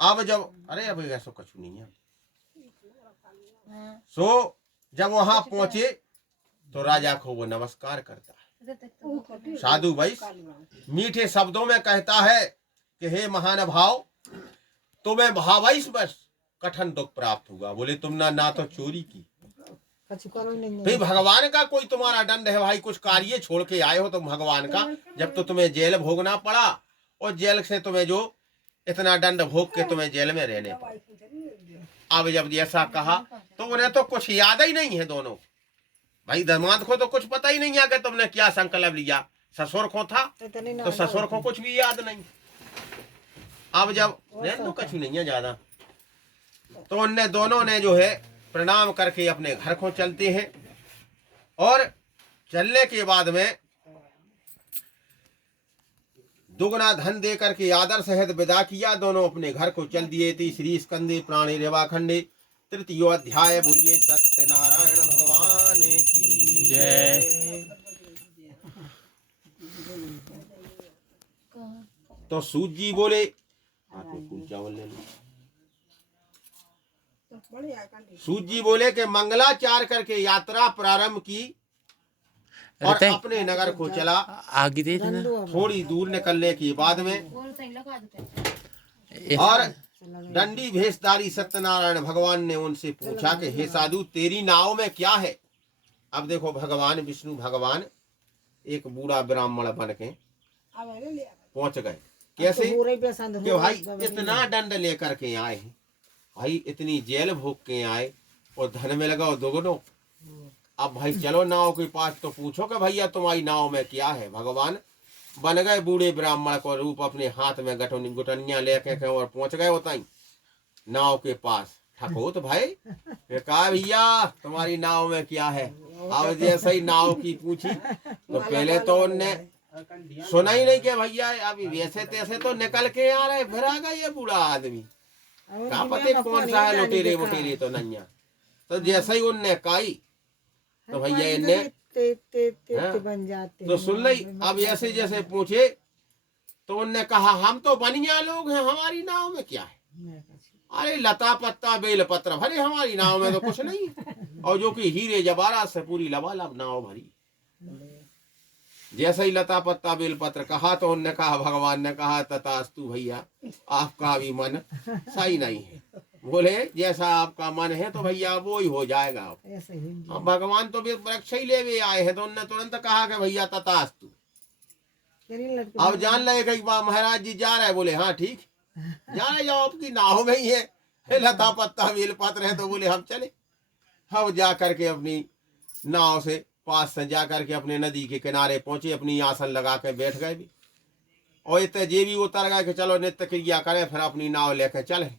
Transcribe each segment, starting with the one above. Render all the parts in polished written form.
अब जब अरे अब ऐसा कुछ नहीं है। सो जब वहां पहुंचे तो राजा को वो नमस्कार करता है। साधु वैश्य मीठे शब्दों में कहता है कि हे महानुभाव, तुम्हें भावैश्वश कठिन दुख प्राप्त हुआ। बोले तुमने ना तो चोरी की, भाई भगवान का कोई तुम्हारा दंड है भाई, कुछ कार्य छोड़ के आए हो तुम भगवान का, जब तो तुम्हें जेल भोगना पड़ा और जेल से तुम्हें जो इतना दंड भोग के तुम्हें जेल में रहने पड़ा। अब जब ऐसा कहा तो उन्हें तो कुछ याद ही नहीं है। दोनों भाई दामाद को तो कुछ पता ही नहीं है कि तुमने क्या संकल्प लिया। ससुर को था तो ससुर को कुछ भी याद नहीं। अब जब तो कुछ नहीं है ज्यादा, तो उनने दोनों ने जो है प्रणाम करके अपने घर को चलते हैं और चलने के बाद में दुगना धन दे करके आदर सहित विदा किया। दोनों अपने घर को चल दिए थे। श्री स्कंदे प्राणी रेवाखंडे तृतीयोध्याय। बोलिए सत्यनारायण भगवान की जय। तो सूत जी बोले चावल ले लो। सूत जी बोले कि मंगलाचार करके यात्रा प्रारंभ की और अपने नगर को चला। आगे दे देना। थोड़ी दूर निकलने के बाद में और दंडी भेषधारी सत्यनारायण भगवान ने उनसे पूछा कि हे साधु, तेरी नाव में क्या है। अब देखो भगवान विष्णु भगवान एक बूढ़ा ब्राह्मण बन के पहुंच गए। कैसे कि भाई इतना दंड लेकर के आए हैं, भाई इतनी जेल भोग के आए और धन में लगाओ दोगुनो। अब भाई चलो नाव के पास तो पूछो कि भैया तुम्हारी नाव में क्या है। भगवान बन गए बूढ़े ब्राह्मण को रूप, अपने हाथ में गुटनिया लेके और पहुंच गए होता ही नाव के पास। ठकोत भाई कहा भैया तुम्हारी नाव में क्या है। अब जैसे ही नाव की पूछी तो पहले तो उनने सुना ही नहीं कि भैया अभी वैसे तैसे तो निकल के आ रहे, फिर आ गया ये बूढ़ा आदमी, क्या पता कौन सा है लुटेरे वुटेरे तो नहीं है। तो जैसे ही उनने कही तो भैया इनने तो सुन ली। अब ऐसे जैसे पूछे तो उनने कहा हम तो बनिया लोग हैं, हमारी नाव में क्या है। अरे लता पत्ता बेल पत्र भरे, हमारी नाव में तो कुछ नहीं। और जो कि हीरे जवाहरात से पूरी लबालब नाव भरी। जैसे ही लता पत्ता बेल पत्र कहा तो उनने कहा, भगवान ने कहा तथास्तु भैया, आपका भी मन सही नहीं है। बोले जैसा आपका मन है तो भैया वो ही हो जाएगा। अब भगवान तो भी वृक्ष ही ले आए हैं तो उनने तुरंत कहा कि भैया तथास्तु। अब जान लगे कई बार महाराज जी जा रहे। बोले हाँ ठीक जाने जाओ, आपकी नाव में ही है लता पत्ता बेल पत्र है। तो बोले हम चले। हम जा करके अपनी नाव से पास से जा करके अपने नदी के किनारे पहुंचे, अपनी आसन लगा के बैठ गए भी। और इतने जे भी उतर गए कि चलो नित्य क्रिया करें, फिर अपनी नाव लेकर चले।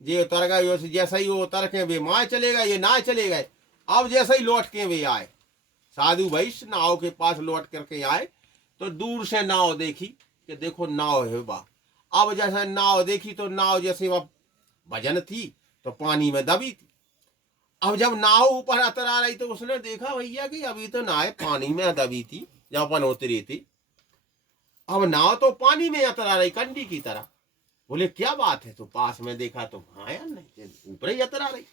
जे उतर गए जैसे ही वो उतर के वे माए चले गए, ये ना चले गए। अब जैसे ही लौट के वे आए, साधु वैश्य नाव के पास लौट करके आए तो दूर से नाव देखी कि देखो नाव है बा। अब जैसे नाव देखी तो नाव जैसे वह वजन थी तो पानी में दबी थी। अब जब नाव ऊपर अतरा रही तो उसने देखा भैया कि अभी तो नाव पानी में दबी थी जब अपन उतरी थी, अब नाव तो पानी में अतरा रही कंडी की तरह। बोले क्या बात है। तो पास में देखा तो हाँ यार नहीं, ऊपर ही अतरा रही।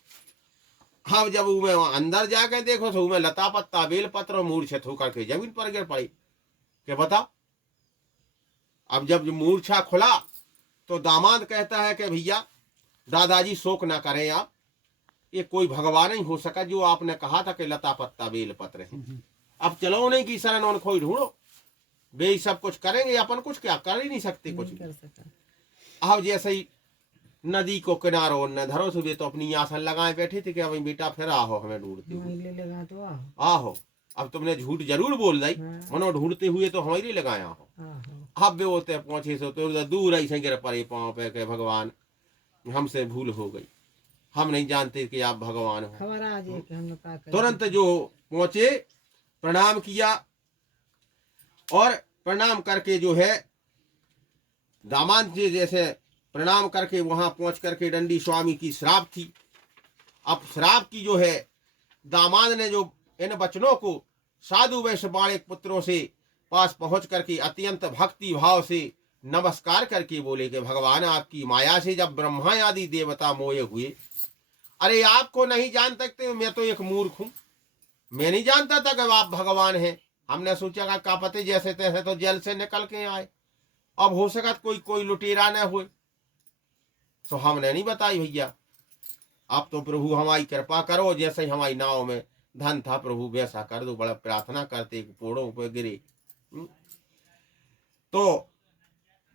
अब जब मैं अंदर जाके देखो तो मैं लता पत्ता बेल पत्र मूर्छित होकर के जमीन पर गिर पड़ी कि बता। अब जब मूर्छा खुला तो दामाद कहता है कि भैया दादाजी शोक ना करें आप, ये कोई भगवान ही हो सका जो आपने कहा था कि लता पत्ता बेल पत्र है। अब चलो उन्हीं की शरण उनको ही ढूंढो, वे सब कुछ करेंगे, अपन कुछ क्या कर ही नहीं सकते कुछ भी। अब जैसे ही नदी को किनारो न धरो सुबह तो अपनी आसन लगाए बैठे थे कि अब बेटा फिर आओ हमें ढूंढते हुए आहो। अब तुमने झूठ जरूर बोल दी, मनो ढूंढते हुए तो हमारे लगाया हो। अब वे होते पहुंचे सो तो दूर ऐसे गिर पड़े पाँव पे के भगवान हमसे भूल हो गई, हम नहीं जानते कि आप भगवान हो। तुरंत जो पहुंचे प्रणाम किया और प्रणाम करके जो है दामाद जी जैसे प्रणाम करके वहां पहुंच करके दंडी स्वामी की श्राप थी। अब श्राप की जो है दामाद ने जो इन वचनों को साधु वैश्य बाणिक पुत्रों से पास पहुंच करके अत्यंत भक्ति भाव से नमस्कार करके बोले कि भगवान आपकी माया से जब ब्रह्मा आदि देवता मोए हुए, अरे आपको नहीं जान सकते, मैं तो एक मूर्ख हूं, मैं नहीं जानता था कि आप भगवान हैं। हमने सोचा का पते जैसे तैसे तो जेल से निकल के आए, अब हो सका कोई कोई लुटेरा न हुए, तो हमने नहीं बताई भैया। आप तो प्रभु हमारी कृपा करो, जैसे ही हमारी नाव में धन था प्रभु वैसा कर दो, बड़ा प्रार्थना करते पोड़ों पे गिरे। तो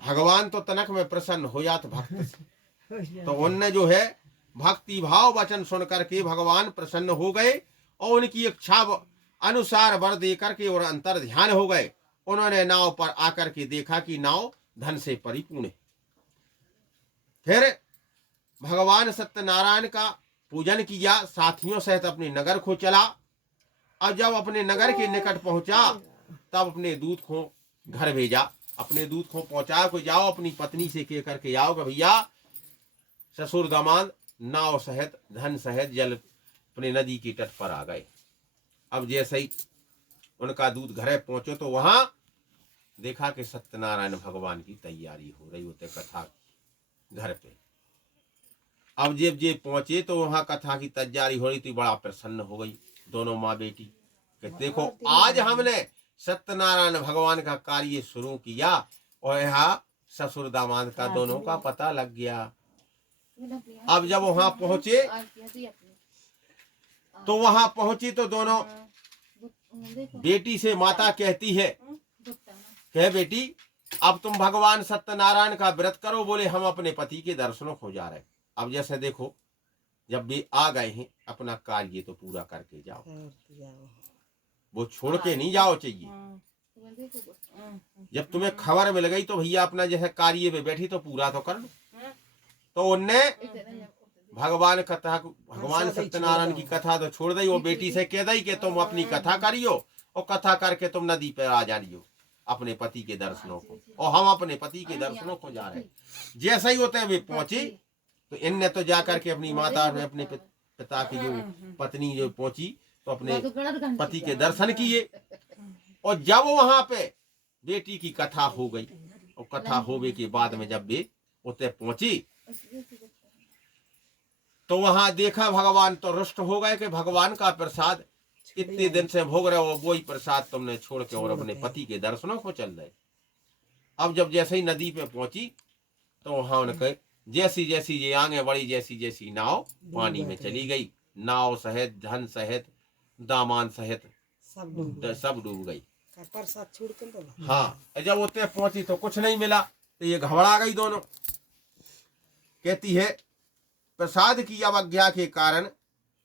भगवान तो तनक में प्रसन्न हो जात भक्त से। तो उनने जो है भक्ति भाव वचन सुन करके भगवान प्रसन्न हो गए और उनकी इच्छा अनुसार वर दे करके और अंतर ध्यान हो गए। उन्होंने नाव पर आकर के देखा कि नाव धन से परिपूर्ण है। फिर भगवान सत्यनारायण का पूजन किया, साथियों सहित अपने नगर को चला। और जब अपने नगर के निकट पहुंचा तब अपने दूत को घर भेजा, अपने दूत को पहुंचा को जाओ अपनी पत्नी से कह करके आओ कि भैया ससुर दामाद नाव सहित धन सहित जल अपने नदी के तट पर आ गए। अब जैसे ही उनका दूत घर पहुंचो तो वहां देखा कि सत्यनारायण भगवान की तैयारी हो रही होते कथा घर पे। अब जब जे पहुंचे तो वहां कथा की तैयारी हो रही थी, बड़ा प्रसन्न हो गई दोनों माँ बेटी कि देखो आज हमने सत्यनारायण भगवान का कार्य शुरू किया और यहाँ ससुर दामाद का दोनों का पता लग गया। अब जब वहां पहुंचे तो दोनों बेटी से माता कहती है कह बेटी अब तुम भगवान सत्यनारायण का व्रत करो, बोले हम अपने पति के दर्शनों को जा रहे। अब जैसे देखो जब भी आ गए हैं अपना कार्य तो पूरा करके जाओ, वो छोड़ के नहीं जाओ चाहिए। जब तुम्हें खबर मिल गई तो भैया अपना जैसे कार्य में बैठी तो पूरा तो कर लो। तो उनने भगवान कथा भगवान सत्यनारायण की कथा तो छोड़ दी, वो बेटी से कह दी कि तुम अपनी कथा करियो और कथा करके तुम नदी पर आ जाइयो अपने पति के दर्शनों को, और हम अपने पति के दर्शनों को जा रहे। जैसे ही होते वे पहुंचे तो इनने तो जाकर के अपनी माता में अपने पिता की जो पत्नी जो पहुंची तो अपने पति के दर्शन किए। और जब वहां पे बेटी की कथा हो गई और कथा होने के बाद में जब वे उते पहुंची तो वहां देखा भगवान तो रुष्ट हो गए कि भगवान का प्रसाद इतने दिन से भोग रहे हो, वही प्रसाद तुमने छोड़ के और अपने पति के दर्शनों को चल रहे। अब जब जैसे ही नदी पे पहुंची तो वहां उनके जैसी जैसी ये आगे बढ़ी जैसी जैसी नाव पानी में चली गई, नाव सहित धन सहित दामान सहित सब डूब गई। हाँ जब उतने पहुंची तो कुछ नहीं मिला तो ये घबरा गई दोनों। कहती है प्रसाद की अवज्ञा के कारण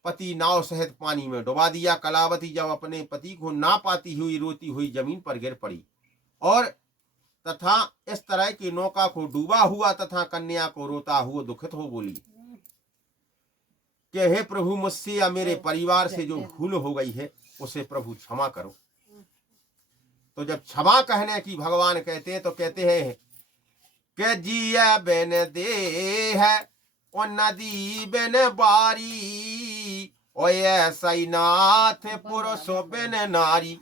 पति नाव सहित पानी में डुबा दिया। कलावती जब अपने पति को ना पाती हुई रोती हुई जमीन पर गिर पड़ी और तथा इस तरह की नौका को डूबा हुआ तथा कन्या को रोता हुआ दुखित हो बोली कि हे प्रभु मुझसे या मेरे परिवार से जो भूल हो गई है उसे प्रभु क्षमा करो। तो जब क्षमा कहने की भगवान कहते हैं तो कहते हैं कि जिया बेन दे है और नदी बेन बारी और ऐसा ही नाथ पुरुष बेन नारी।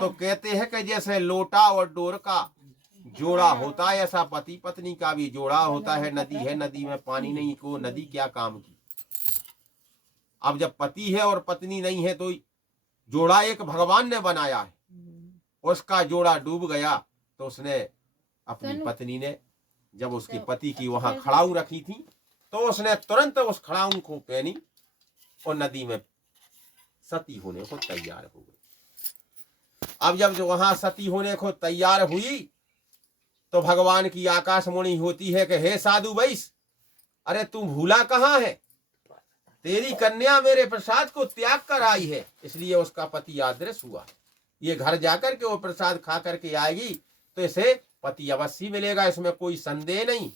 तो कहते हैं कि जैसे लोटा और डोर का जोड़ा होता है ऐसा पति पत्नी का भी जोड़ा होता है। नदी है, नदी में पानी नहीं को नदी क्या काम की। अब जब पति है और पत्नी नहीं है तो जोड़ा एक भगवान ने बनाया है, उसका जोड़ा डूब गया तो उसने अपनी पत्नी ने जब उसके पति की वहां खड़ाऊ रखी थी तो उसने तुरंत उस खड़ाऊ को पहनी और नदी में सती होने को तैयार हो गई। अब जब जो वहां सती होने को तैयार हुई तो भगवान की आकाशवाणी होती है कि हे साधु वैश्य, अरे तू भूला कहाँ है, तेरी कन्या मेरे प्रसाद को त्याग कर आई है, इसलिए उसका पति अदृश्य हुआ। ये घर जाकर के वो प्रसाद खा करके आएगी तो इसे पति अवश्य मिलेगा, इसमें कोई संदेह नहीं।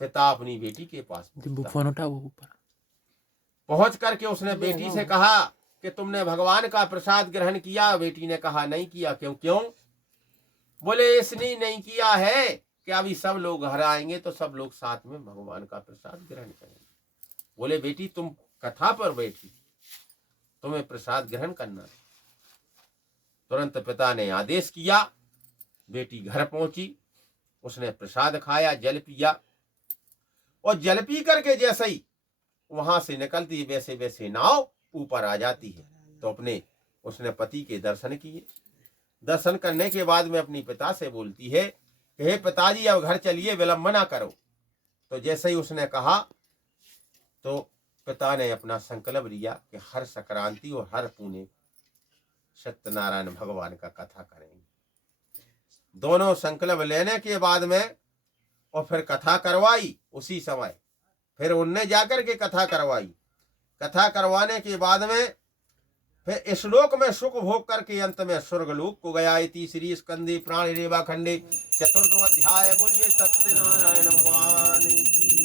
पिता अपनी बेटी के पास फोन उठा वो ऊपर पहुंच करके उसने बेटी से कहा कि तुमने भगवान का प्रसाद ग्रहण किया। बेटी ने कहा नहीं किया। क्यों क्यों? बोले इसलिए नहीं किया है कि अभी सब लोग घर आएंगे तो सब लोग साथ में भगवान का प्रसाद ग्रहण करेंगे। बोले बेटी तुम कथा पर बैठी, तुम्हें प्रसाद ग्रहण करना। तुरंत पिता ने आदेश किया बेटी घर पहुंची, उसने प्रसाद खाया, जल पिया, और जल पी करके जैसे ही वहां से निकलती है वैसे वैसे नाव ऊपर आ जाती है। तो अपने उसने पति के दर्शन किए। दर्शन करने के बाद में अपनी पिता से बोलती है कि हे पिताजी, अब घर चलिए, विलंब ना करो। तो जैसे ही उसने कहा तो पिता ने अपना संकल्प लिया कि हर संक्रांति और हर पुणे सत्यनारायण भगवान का कथा करेंगे। दोनों संकल्प लेने के बाद में और फिर कथा करवाई उसी समय, फिर उनने जाकर के कथा करवाई। कथा करवाने के बाद में फिर इस लोक में सुख भोग करके अंत में स्वर्गलोक को गया। इति श्री स्कंदे पुराणे रेवा खंडे 4वां अध्याय। बोलिए सत्यनारायण भगवान की।